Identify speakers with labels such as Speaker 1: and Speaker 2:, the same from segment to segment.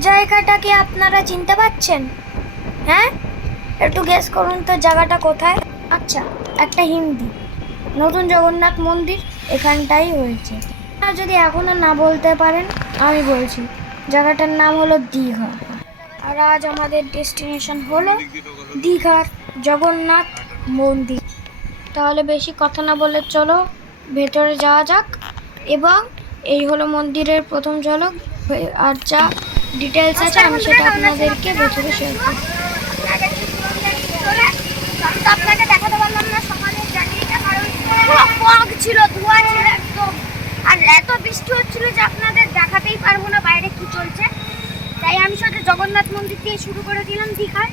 Speaker 1: জায়গাটা কি আপনারা চিনতে পাচ্ছেন? হ্যাঁ? একটু গেস করুন তো জায়গাটা কোথায়? আচ্ছা একটা হিন্দি। নতুন জগন্নাথ মন্দির এখানটাই হয়েছে। আপনারা যদি এখনও না বলতে পারেন, আমি বলছি, জায়গাটার নাম হলো দীঘা। আর আজ আমাদের ডেস্টিনেশন হলো দীঘার জগন্নাথ মন্দির। তাহলে বেশি কথা না বলে চলো, ভেতরে যাওয়া যাক। এবং এই হলো মন্দিরের প্রথম ঝলক। আর যা ডিটেলস আছে আমি সেটা আপনাদেরকে ভেতরে শেয়ার করব
Speaker 2: আপনাকে দেখাতে পারলাম না সকালের জার্নিটা কারণ ফগ ছিল ধোঁয়া ছিল একদম। আর এত বৃষ্টি হচ্ছিল যে আপনাদের দেখাতেই পারব না বাইরে কি চলছে। তাই আমি জগন্নাথ মন্দির দিয়ে শুরু করে দিলাম দীঘায়।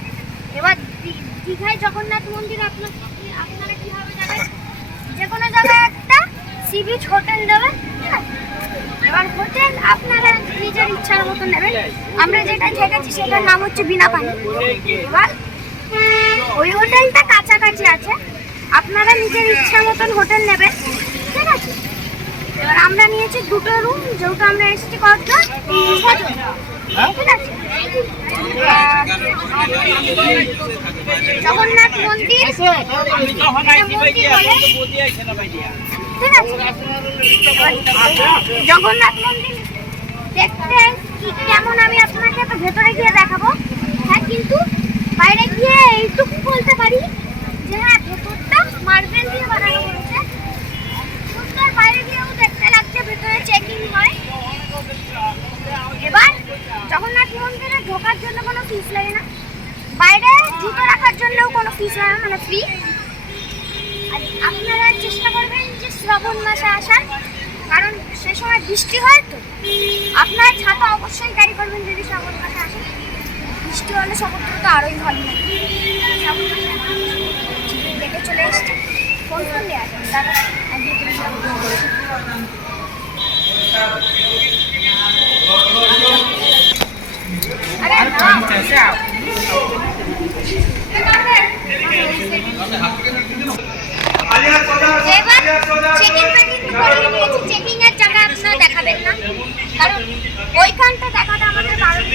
Speaker 2: এবার দীঘায় জগন্নাথ মন্দির আপনার আপনারা কীভাবে যাবেন? যে কোনো জায়গায় একটা সি বিচ হোটেল দেবেন ঠিক আছে? এবার হোটেল আপনারা নিজের ইচ্ছার মতো নেবেন। আমরা যেটা থেকেছি সেটার নাম হচ্ছে বিনা পানি। এবার ওই হোটেলটা কাছাকাছি আছে। আপনারা নিজের ইচ্ছা মতন হোটেল নেবেন। ঠিক আছে? এবার আমরা নিয়েছি দুটো রুম যেহেতু আমরা এসেছি কতজন ঠিক আছে? জগন্নাথ মন্দির মন্দির। ঠিক আছে? জগন্নাথ মন্দির দেখতে কেমন আমি আপনাকে তো ভেতরে গিয়ে দেখাবো। হ্যাঁ কিন্তু বাইরে গিয়ে এইটুকু বলতে পারি যে হ্যাঁ ভেতরটা মার্বেল দিয়ে বানানো হয়েছে। সুন্দর বাইরে গিয়েও দেখতে লাগছে, ভেতরে চেকিং হয়। এবার জগন্নাথ মন্দিরে ঢোকার জন্য কোনো ফিস লাগে না। বাইরে জুতো রাখার জন্যও কোনো ফিস লাগে না মানে ফ্রি আপনারা চেষ্টা করবেন শ্রাবণ মাসে আসার কারণ সে সময় বৃষ্টি হয় তো আপনার ছাতা অবশ্যই ক্যারি করবেন যদি শ্রাবণ মাসে আসেন বৃষ্টি হলে সমুদ্র তো আরোই ভালো লাগে শ্রাবণ মাসে দেখে চলে এসছে ফোন ফোন আছে দাদা। আরে না এবার চেকিং ফেকিং করিয়ে নিয়েছি চেকিং এর জায়গা আপনারা দেখাবেন না। কারণ ওইখানটা দেখাটা আমাদের বারণ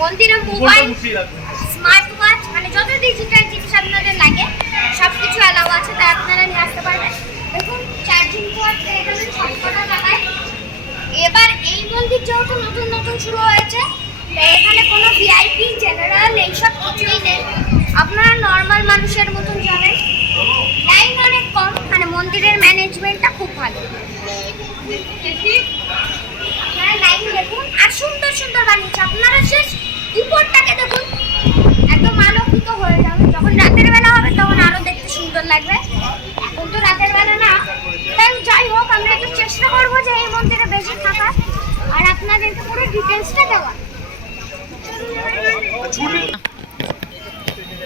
Speaker 2: মন্দিরে মোবাইল স্মার্ট ওয়াচ মানে যত ডিজিটাল জিনিস আপনাদের লাগে সব কিছু অ্যালাউ আছে তাই আপনারা নিয়ে আসতে পারবেন। দেখুন চার্জিং পোর্ট পেয়ে যাবেন সবকটা জায়গায়। এবার এই মন্দির যেহেতু নতুন নতুন শুরু হয়েছে এখানে কোনো ভিআইপি জেনারেল এইসব কিছুই নেই। আপনারা নর্মাল মানুষের মতন যাবেন। লাইন অনেক কম মানে মন্দিরের ম্যানেজমেন্টটা খুব ভালো। আপনারা লাইন দেখুন, আর সুন্দর সুন্দর বানিয়েছে। আপনারা শেষ উপরটাকে দেখুন। একদম আলোকিত হয়ে যাবে। যখন রাতের বেলা হবে, তখন আরও দেখতে সুন্দর লাগবে। এখন তো রাতের বেলা না। তাই যাই হোক, আমরা একটু চেষ্টা করব যে এই মন্দিরে বেশি থাকা আর আপনাদেরকে পুরো ডিটেলসটা দেওয়া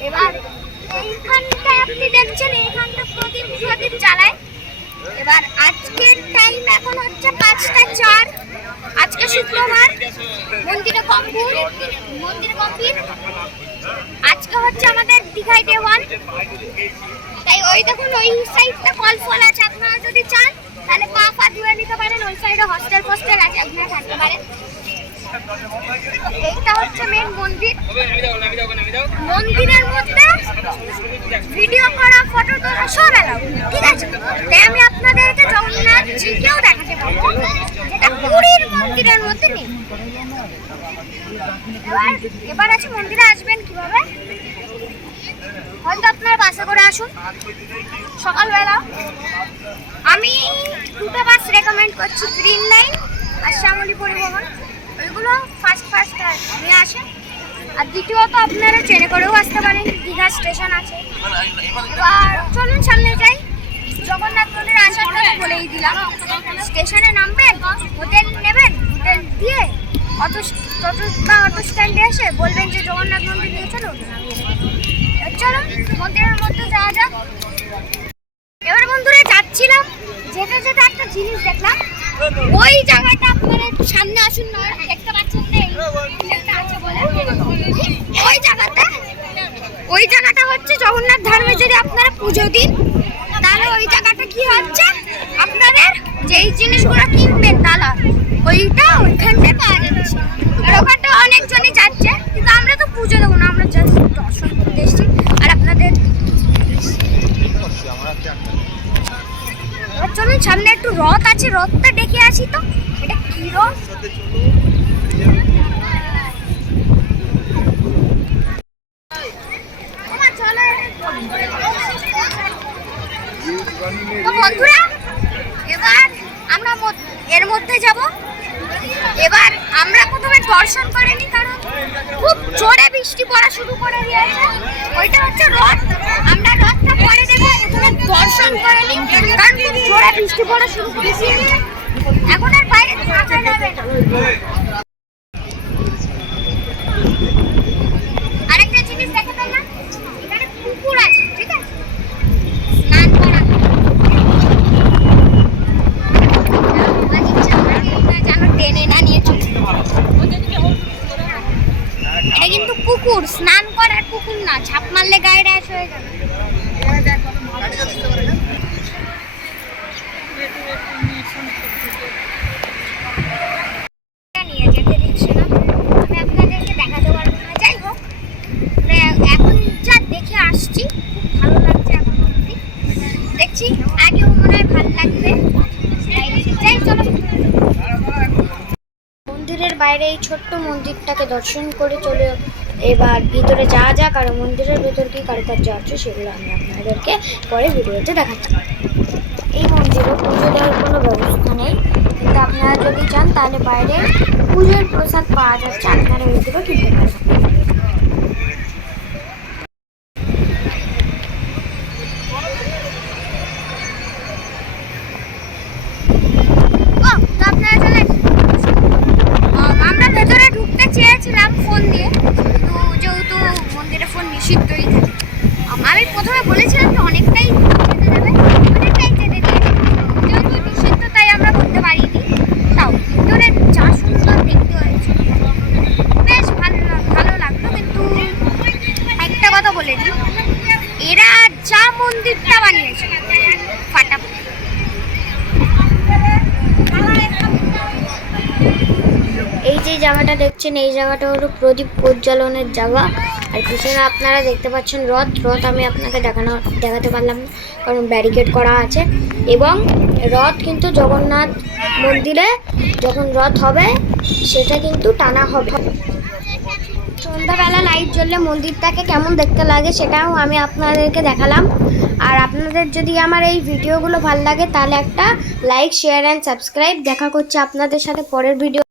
Speaker 2: এবার এইখানটা আপনি দেখছেন, এইখানটা প্রদীপ প্রদীপ জ্বালায়। এবার আজকের টাইম এখন হচ্ছে পাঁচটা চার। আজকে শুক্রবার, মন্দিরে কমপ্লিট মন্দিরে আজকে হচ্ছে আমাদের দীঘায় ডে তাই ওই দেখুন, ওই সাইডটা কল ফল আছে। আপনারা যদি চান, তাহলে পা পা ধুয়ে নিতে পারেন। ওই সাইডে হস্টেল ফস্টেল আছে, আপনারা থাকতে পারেন। এইটা হচ্ছে মেন মন্দির। মন্দিরের মধ্যে ভিডিও করা ফটো তোলা সব এলাও ঠিক আছে? তাই আমি আপনাদেরকে জগন্নাথ জিকেও দেখাতে পারব। যেটা পুরীর মন্দিরের মধ্যে নেই। এবার এবার আছে মন্দিরে আসবেন কীভাবে? হয়তো আপনার বাসে করে আসুন। সকালবেলা। আমি দুটো বাস রেকমেন্ড করছি গ্রিন লাইন আর শ্যামলী পরিবহন। ওইগুলো ফার্স্ট ফার্স্ট নিয়ে আসেন। আর দ্বিতীয়ত আপনারা ট্রেনে করেও আসতে পারেন। দীঘা স্টেশন আছে। এবার চলুন সামনে যাই। জগন্নাথ মন্দিরে আসার বলেই দিলাম। স্টেশনে নামবেন, হোটেল নেবেন, হোটেল দিয়ে অটো টোটো বা অটো স্ট্যান্ডে এসে বলবেন যে জগন্নাথ মন্দির নিয়ে। এবার চলুন, মন্দিরের মধ্যে যাওয়া যাক। এবার বন্ধুরা যাচ্ছিলাম। যেতে যেতে একটা জিনিস দেখলাম। ওই জায়গাটা আপনারা একটু সামনে আসুন না দেখতে পাচ্ছেন না এই একটা আছে বলে ওই জায়গাটা ওই জায়গাটা হচ্ছে জগন্নাথ ধামে যদি আপনারা পুজো দিন। তাহলে ওই জায়গাটা কি হচ্ছে? আপনাদের যেই জিনিসগুলো কিনবেন তালা, ওইটা ওইখানটায় পাওয়া যাচ্ছে। আর ওখানটা অনেকজনই যাচ্ছে, কিন্তু আমরা তো পুজো দেবো না, আমরা জাস্ট দর্শন করতে এসেছি। আর আপনাদের চলুন, সামনে একটু রথ আছে, রথটা দেখে আসি তো। এটা কি রথ ওমা, চলো। তো বন্ধুরা এবার আমরা মদ- এর মধ্যে যাব এবার আমরা প্রথমে দর্শন করে কারণ খুব জোরে বৃষ্টি পড়া শুরু করে দিয়েছে। ওইটা হচ্ছে রথ। আমরা রথটা পরে দেবো এখানে দর্শন করেনি, কারণ খুব জোরে বৃষ্টি পড়া শুরু করেছি এখন আর বাইরে থাকা যাবে না আরেকটা জিনিস দেখাবেন না এখানে পুকুর আছে ঠিক আছে স্নান করা আমার ইচ্ছা আমাকে এটা যেন টেনে না নিয়ে চলে এটা কিন্তু পুকুর স্নান করার পুকুর না ছাপ মারলে গায়ে র্যাশ হয়ে যাবে। এটা নিয়ে যেতে দিচ্ছি না আমি আপনাদেরকে দেখাতে পারব না যাই হোক আমরা এখন যা দেখে আসছি খুব ভালো লাগছে এখন অব্দি দেখছি আগেও মনে হয় ভালো লাগবে যাই চলো
Speaker 1: মন্দিরের বাইরে এই ছোট্ট মন্দিরটাকে দর্শন করে চলে এবার ভিতরে যা যা কারও মন্দিরের ভিতর কি কারুকার্য আছে সেগুলো আমি আপনাদেরকে পরে ভিডিওতে দেখাচ্ছি। এই মন্দিরে পুজো দেওয়ার কোনো ব্যবস্থা নেই। কিন্তু আপনারা যদি চান তাহলে বাইরে পুজোর প্রসাদ পাওয়া যাচ্ছে। আপনারা ওইগুলো কিনতে পারেন
Speaker 2: ও তো আপনারা চলে এসেছেন। আম, আমরা ভেতরে ঢুকতে চেয়েছিলাম ফোন দিয়ে কিন্তু যেহেতু মন্দিরে ফোন নিষিদ্ধই থাকে আম, আমি প্রথমে বলেছিলাম যে অনেকটাই যেতে দেবে অনেকটাই যেতে দিয়েছে যেহেতু নিষিদ্ধ তাই আমরা করতে পারিনি তাও ভিতরে যা সুন্দর দেখতে হয়েছে বেশ ভালো লাগ- ভালো লাগল কিন্তু একটা কথা বলে দিই এরা যা মন্দিরটা বানিয়েছে ফাটাফাটি
Speaker 1: এই যে জায়গাটা দেখছেন, এই জায়গাটা হলো প্রদীপ প্রজ্বলনের জায়গা। আর পিছনে আপনারা দেখতে পাচ্ছেন রথ। রথ আমি আপনাকে দেখানো, দেখাতে পারলাম কারণ ব্যারিকেড করা আছে। এবং রথ কিন্তু জগন্নাথ মন্দিরে যখন রথ হবে, সেটা কিন্তু টানা হবে। সন্ধ্যাবেলা লাইট জ্বললে মন্দিরটাকে কেমন দেখতে লাগে সেটাও আমি আপনাদেরকে দেখালাম। আর আপনাদের যদি আমার এই ভিডিওগুলো ভালো লাগে, তাহলে একটা লাইক শেয়ার অ্যান্ড সাবস্ক্রাইব দেখা করছে আপনাদের সাথে পরের ভিডিও